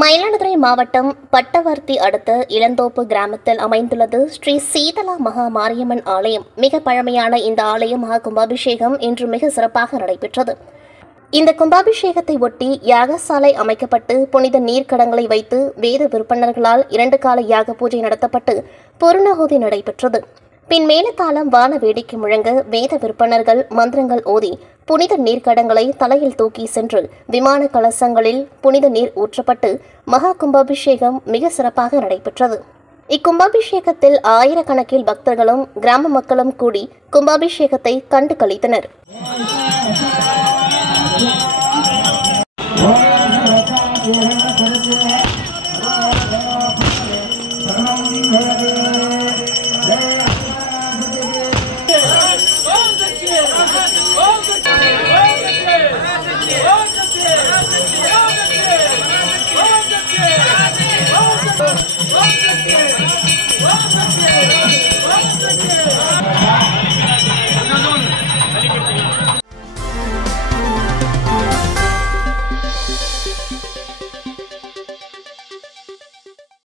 மயிலாடுதுறை மாவட்டம் பட்டவர்த்தி அடுத்த இளந்தோப்பு கிராமத்தில் அமைந்துள்ளது ஸ்ரீ சீதலா மகா மாரியம்மன் ஆலயம். மிக பழமையான இந்த ஆலய மகா கும்பாபிஷேகம் இன்று மிக சிறப்பாக நடைபெற்றது. இந்த கும்பாபிஷேகத்தை ஒட்டி யாகசாலை அமைக்கப்பட்டு புனித நீர்க்கடங்களை வைத்து வேத விற்பனர்களால் 2 கால யாக பூஜை நடத்தப்பட்டு பூர்ணாகுதி நடைபெற்றது. பின் மேலதாளம் வான வேடிக்கை முழங்க வேத விற்பனர்கள் மந்திரங்கள் ஓதி புனித நீர்க்கடங்களை தலையில் தூக்கி சென்று விமான கலசங்களில் புனித நீர் ஊற்றப்பட்டு மகா கும்பாபிஷேகம் மிக சிறப்பாக நடைபெற்றது. இக்கும்பாபிஷேகத்தில் ஆயிரக்கணக்கில் பக்தர்களும் கிராம மக்களும் கூடி கும்பாபிஷேகத்தை கண்டு களித்தனர்.